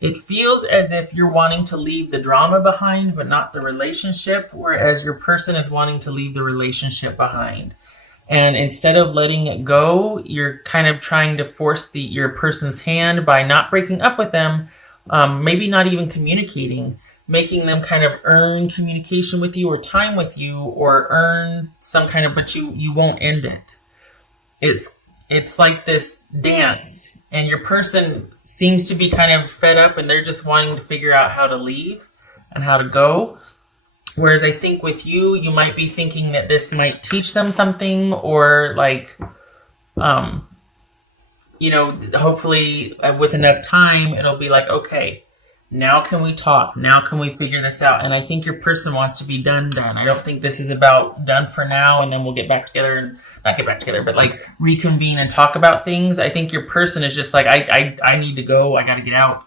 It feels as if you're wanting to leave the drama behind, but not the relationship, whereas your person is wanting to leave the relationship behind. And instead of letting it go, you're kind of trying to force your person's hand by not breaking up with them, maybe not even communicating, making them kind of earn communication with you or time with you, or earn some kind of, but you won't end it. It's like this dance, and your person seems to be kind of fed up, and they're just wanting to figure out how to leave and how to go. Whereas I think with you, you might be thinking that this might teach them something, or like, hopefully with enough time, it'll be like, okay, now can we talk? Now can we figure this out? And I think your person wants to be done. I don't think this is about done for now, and then we'll get back together, and not get back together, but like reconvene and talk about things. I think your person is just like, I need to go. I got to get out.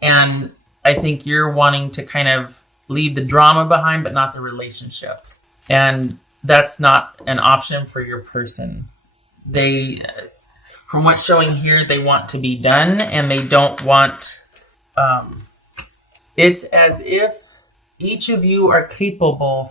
And I think you're wanting to kind of leave the drama behind, but not the relationship. And that's not an option for your person. They, from what's showing here, they want to be done, and they don't want, it's as if each of you are capable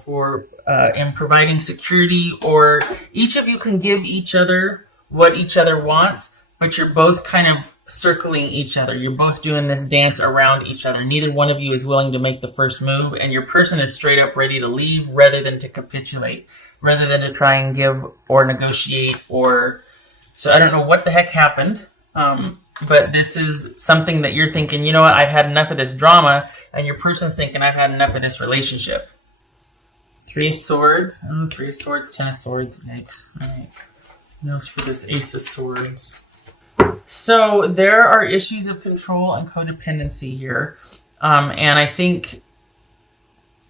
in providing security, or each of you can give each other what each other wants, but you're both kind of circling each other. You're both doing this dance around each other. Neither one of you is willing to make the first move, and your person is straight up ready to leave rather than to capitulate, rather than to try and give or negotiate. So I don't know what the heck happened, but this is something that you're thinking, you know what, I've had enough of this drama, and your person's thinking, I've had enough of this relationship. 3 of Swords. 3 of Swords, 10 of Swords. Yikes. All right. What else for this Ace of Swords? So there are issues of control and codependency here. And I think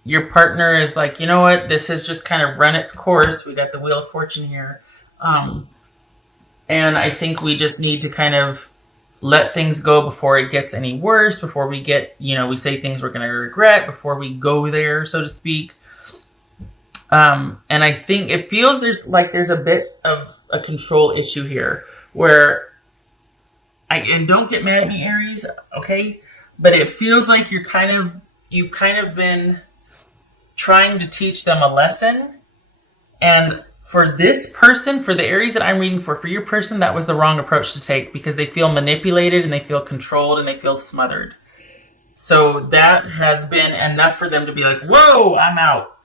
your partner is like, you know what, this has just kind of run its course. We got the Wheel of Fortune here. And I think we just need to kind of let things go before it gets any worse, before we get, we say things we're going to regret, before we go there, so to speak. And I think it feels there's a bit of a control issue here where, and don't get mad at me, Aries, okay? But it feels like you've kind of been trying to teach them a lesson. And for this person, for the Aries that I'm reading for your person, that was the wrong approach to take, because they feel manipulated and they feel controlled and they feel smothered. So that has been enough for them to be like, whoa, I'm out.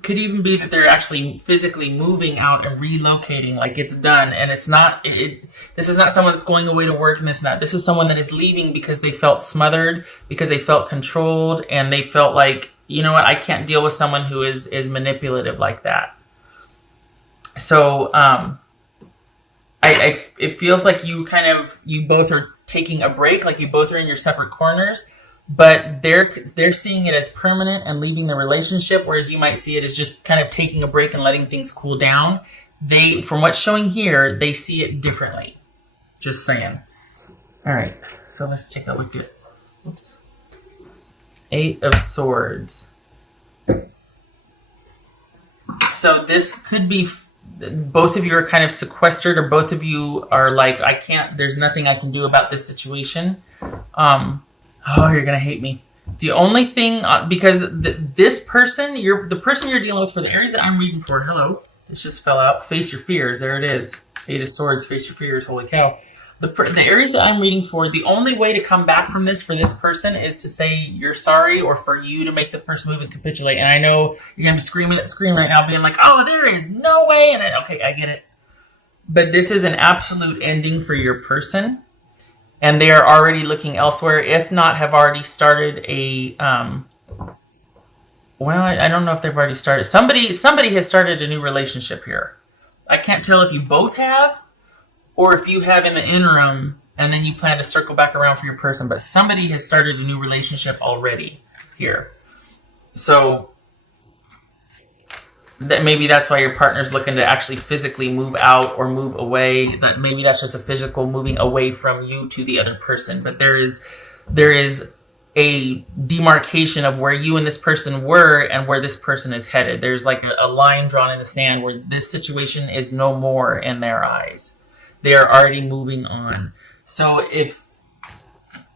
Could even be that they're actually physically moving out and relocating, like it's done. And it's not, this is not someone that's going away to work and this and that. This is someone that is leaving because they felt smothered, because they felt controlled, and they felt like, you know what, I can't deal with someone who is manipulative like that. So, it feels like you both are taking a break, like you both are in your separate corners, but they're seeing it as permanent and leaving the relationship, whereas you might see it as just kind of taking a break and letting things cool down. From what's showing here, they see it differently. Just saying. All right, so let's take a look at, 8 of Swords. So this could be, both of you are kind of sequestered, or both of you are like, there's nothing I can do about this situation. Oh, you're going to hate me. The only thing, because this person, the person you're dealing with, for the Aries that I'm reading for, hello, this just fell out. Face your fears. There it is. 8 of Swords, face your fears. Holy cow. The Aries that I'm reading for, the only way to come back from this for this person is to say you're sorry, or for you to make the first move and capitulate. And I know you're going to be screaming right now, being like, oh, there is no way. And okay, I get it. But this is an absolute ending for your person. And they are already looking elsewhere, if not have already started I don't know if they've already started. Somebody has started a new relationship here. I can't tell if you both have, or if you have in the interim, and then you plan to circle back around for your person. But somebody has started a new relationship already here. So that maybe that's why your partner's looking to actually physically move out or move away. That maybe that's just a physical moving away from you to the other person. But there is a demarcation of where you and this person were and where this person is headed. There's like a line drawn in the sand where this situation is no more in their eyes. They are already moving on. So if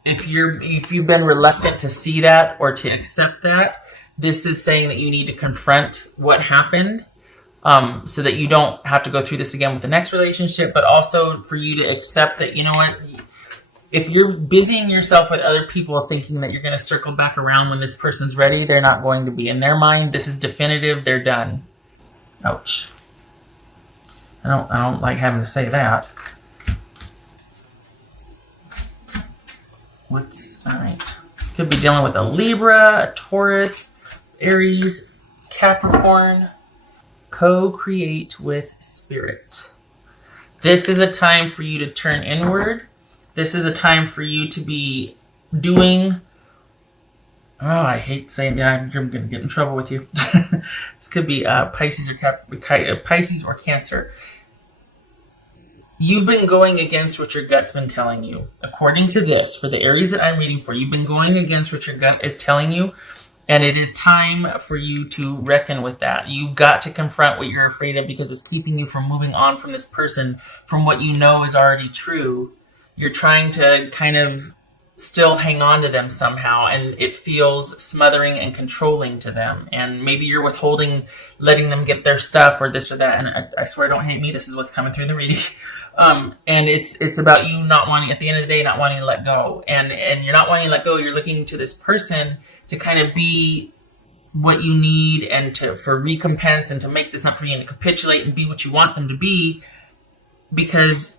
if you've been reluctant to see that or to accept that, this is saying that you need to confront what happened, so that you don't have to go through this again with the next relationship, but also for you to accept that, you know what, if you're busying yourself with other people thinking that you're going to circle back around when this person's ready, they're not going to be. In their mind, this is definitive, they're done. Ouch. I don't like having to say that. All right. Could be dealing with a Libra, a Taurus, Aries, Capricorn. Co-create with spirit. This is a time for you to turn inward. This is a time for you to be doing... Oh, I hate saying that. I'm going to get in trouble with you. This could be Pisces or Cancer. You've been going against what your gut's been telling you. According to this, for the Aries that I'm reading for, you've been going against what your gut is telling you, and it is time for you to reckon with that. You've got to confront what you're afraid of because it's keeping you from moving on from this person, from what you know is already true. You're trying to kind of still hang on to them somehow, and it feels smothering and controlling to them. And maybe you're withholding, letting them get their stuff or this or that. And I swear, don't hate me. This is what's coming through the reading. And it's about you not wanting, at the end of the day, not wanting to let go. And you're not wanting to let go. You're looking to this person to kind of be what you need and for recompense and to make this up for you and to capitulate and be what you want them to be, because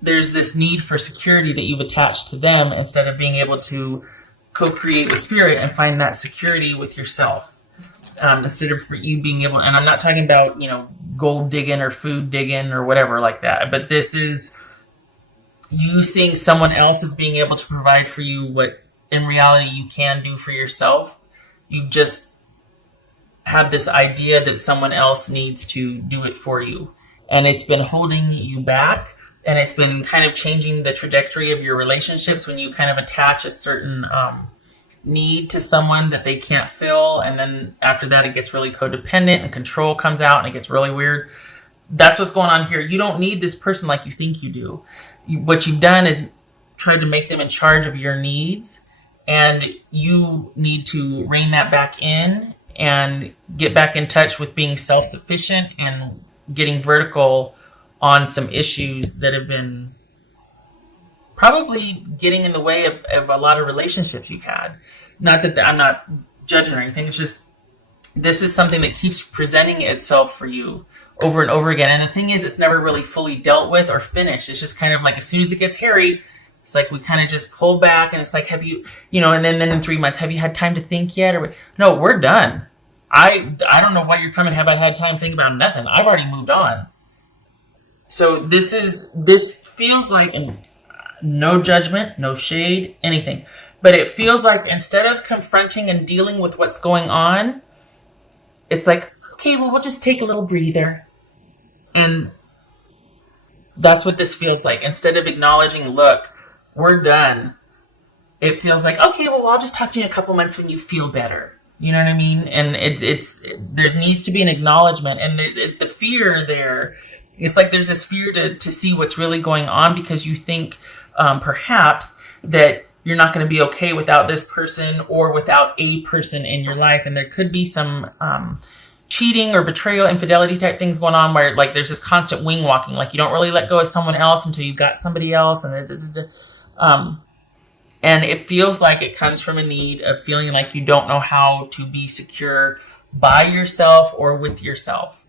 there's this need for security that you've attached to them instead of being able to co-create with spirit and find that security with yourself. Instead of for you being able, and I'm not talking about, gold digging or food digging or whatever like that, but this is you seeing someone else as being able to provide for you what in reality you can do for yourself. You just have this idea that someone else needs to do it for you, and it's been holding you back. And it's been kind of changing the trajectory of your relationships when you kind of attach a certain need to someone that they can't fill. And then after that, it gets really codependent and control comes out and it gets really weird. That's what's going on here. You don't need this person like you think you do. What you've done is tried to make them in charge of your needs. And you need to rein that back in and get back in touch with being self-sufficient and getting vertical on some issues that have been probably getting in the way of a lot of relationships you've had. Not that I'm not judging or anything. It's just, this is something that keeps presenting itself for you over and over again. And the thing is, it's never really fully dealt with or finished. It's just kind of like, as soon as it gets hairy, it's like we kind of just pull back and it's like, have you, and then in 3 months, have you had time to think yet? Or no, we're done. I don't know why you're coming. Have I had time to think about nothing? I've already moved on. So this feels like, and no judgment, no shade, anything, but it feels like instead of confronting and dealing with what's going on, it's like, okay, well, we'll just take a little breather. And that's what this feels like. Instead of acknowledging, look, we're done, it feels like, okay, well, I'll just talk to you in a couple months when you feel better. You know what I mean? And there needs to be an acknowledgement, and the fear there. It's like there's this fear to see what's really going on because you think perhaps that you're not going to be okay without this person or without a person in your life. And there could be some cheating or betrayal, infidelity type things going on where like there's this constant wing walking. Like you don't really let go of someone else until you've got somebody else. And it feels like it comes from a need of feeling like you don't know how to be secure by yourself or with yourself.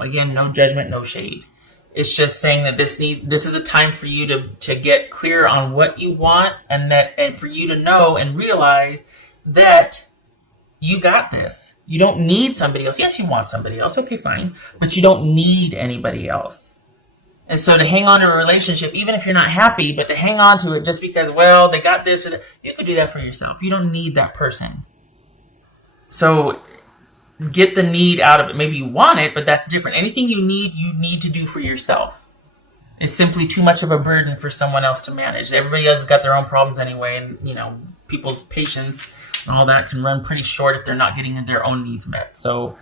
Again, no judgment, no shade. It's just saying that this is a time for you to get clear on what you want, and for you to know and realize that you got this. You don't need somebody else. Yes, you want somebody else. Okay, fine. But you don't need anybody else. And so to hang on to a relationship, even if you're not happy, but to hang on to it just because, well, they got this or that, you could do that for yourself. You don't need that person. So get the need out of it. Maybe you want it, but that's different. Anything you need to do for yourself. It's simply too much of a burden for someone else to manage. Everybody else has got their own problems anyway, and people's patience and all that can run pretty short if they're not getting their own needs met. So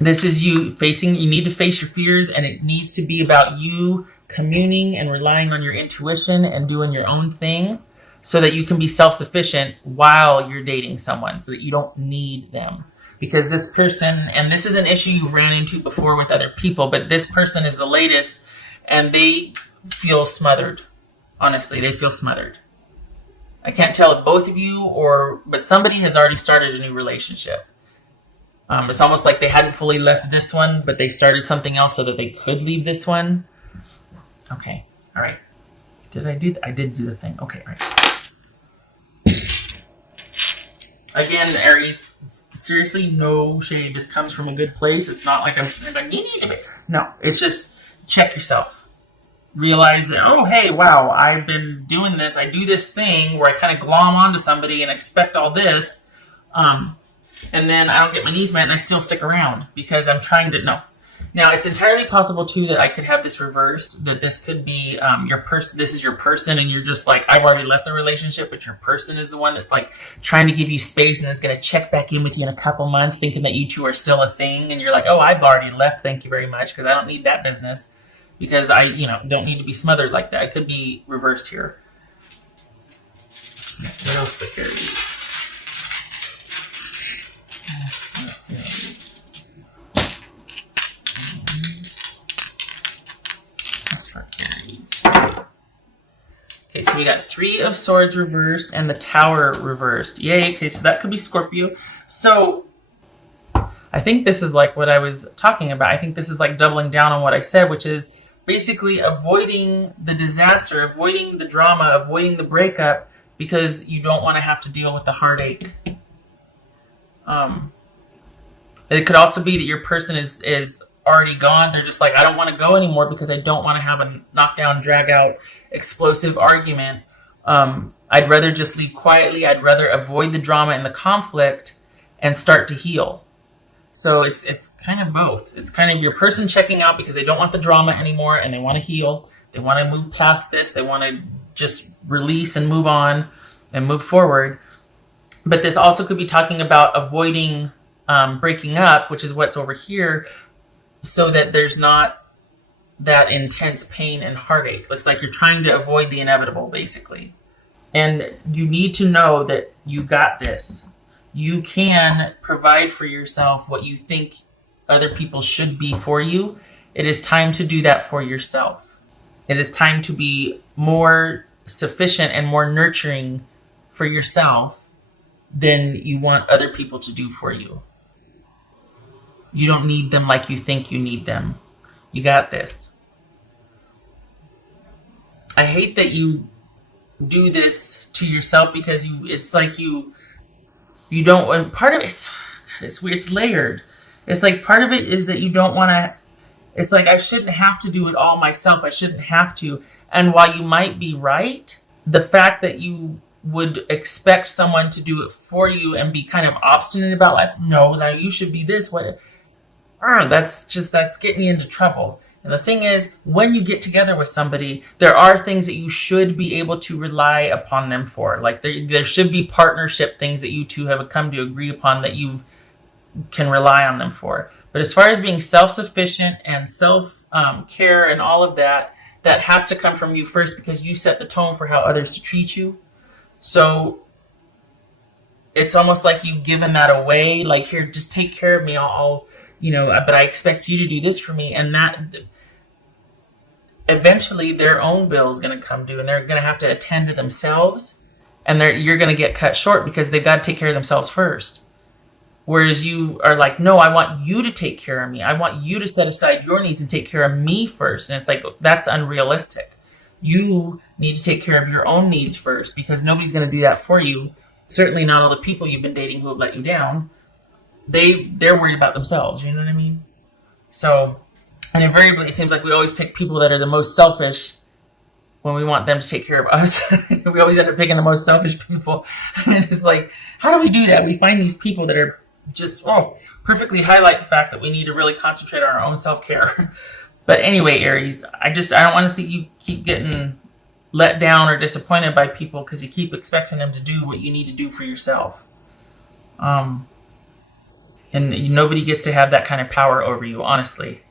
this is you need to face your fears, and it needs to be about you communing and relying on your intuition and doing your own thing so that you can be self-sufficient while you're dating someone, so that you don't need them. Because this person, and this is an issue you've ran into before with other people, but this person is the latest and they feel smothered. Honestly, they feel smothered. I can't tell if both of you but somebody has already started a new relationship. It's almost like they hadn't fully left this one, but they started something else so that they could leave this one. Okay. All right. Did I do I did do the thing. Okay. All right. Again, Aries, seriously, no shade. This comes from a good place. It's not like I'm saying, like, you need to be. No, it's just check yourself. Realize that, oh, hey, wow, I've been doing this. I do this thing where I kind of glom onto somebody and expect all this. And then I don't get my needs met and I still stick around because I'm trying to, no. Now, it's entirely possible, too, that I could have this reversed, that this could be your person. This is your person, and you're just like, I've already left the relationship, but your person is the one that's like trying to give you space and is going to check back in with you in a couple months thinking that you two are still a thing. And you're like, oh, I've already left. Thank you very much, because I don't need that business, because I, don't need to be smothered like that. It could be reversed here. What else for Aries? Okay, so we got 3 of Swords reversed and the Tower reversed. Yay, okay, so that could be Scorpio. So, I think this is like what I was talking about. I think this is like doubling down on what I said, which is basically avoiding the disaster, avoiding the drama, avoiding the breakup, because you don't want to have to deal with the heartache. It could also be that your person is already gone. They're just like, I don't want to go anymore because I don't want to have a knockdown, drag out, explosive argument. I'd rather just leave quietly. I'd rather avoid the drama and the conflict and start to heal. So it's kind of both. It's kind of your person checking out because they don't want the drama anymore and they want to heal. They want to move past this. They want to just release and move on and move forward. But this also could be talking about avoiding breaking up, which is what's over here, so that there's not that intense pain and heartache. It's like you're trying to avoid the inevitable, basically. And you need to know that you got this. You can provide for yourself what you think other people should be for you. It is time to do that for yourself. It is time to be more sufficient and more nurturing for yourself than you want other people to do for you. You don't need them like you think you need them. You got this. I hate that you do this to yourself because it's like you don't, and part of it's weird, it's layered. It's like part of it is that you don't want to, it's like I shouldn't have to do it all myself. I shouldn't have to. And while you might be right, the fact that you would expect someone to do it for you and be kind of obstinate about like, no, now you should be this way. That's getting you into trouble. And the thing is, when you get together with somebody, there are things that you should be able to rely upon them for. Like there should be partnership things that you two have come to agree upon that you can rely on them for. But as far as being self-sufficient and self-care and all of that, that has to come from you first because you set the tone for how others to treat you. So it's almost like you've given that away. Like, here, just take care of me. I'll but I expect you to do this for me. And that eventually their own bill is going to come due and they're going to have to attend to themselves. And you're going to get cut short because they've got to take care of themselves first. Whereas you are like, no, I want you to take care of me. I want you to set aside your needs and take care of me first. And it's like, that's unrealistic. You need to take care of your own needs first because nobody's going to do that for you. Certainly not all the people you've been dating who have let you down. They're worried about themselves, you know what I mean? So, and invariably it seems like we always pick people that are the most selfish when we want them to take care of us. We always end up picking the most selfish people. And it's like, how do we do that? We find these people that are just, perfectly highlight the fact that we need to really concentrate on our own self-care. But anyway, Aries, I don't want to see you keep getting let down or disappointed by people because you keep expecting them to do what you need to do for yourself. And nobody gets to have that kind of power over you, honestly.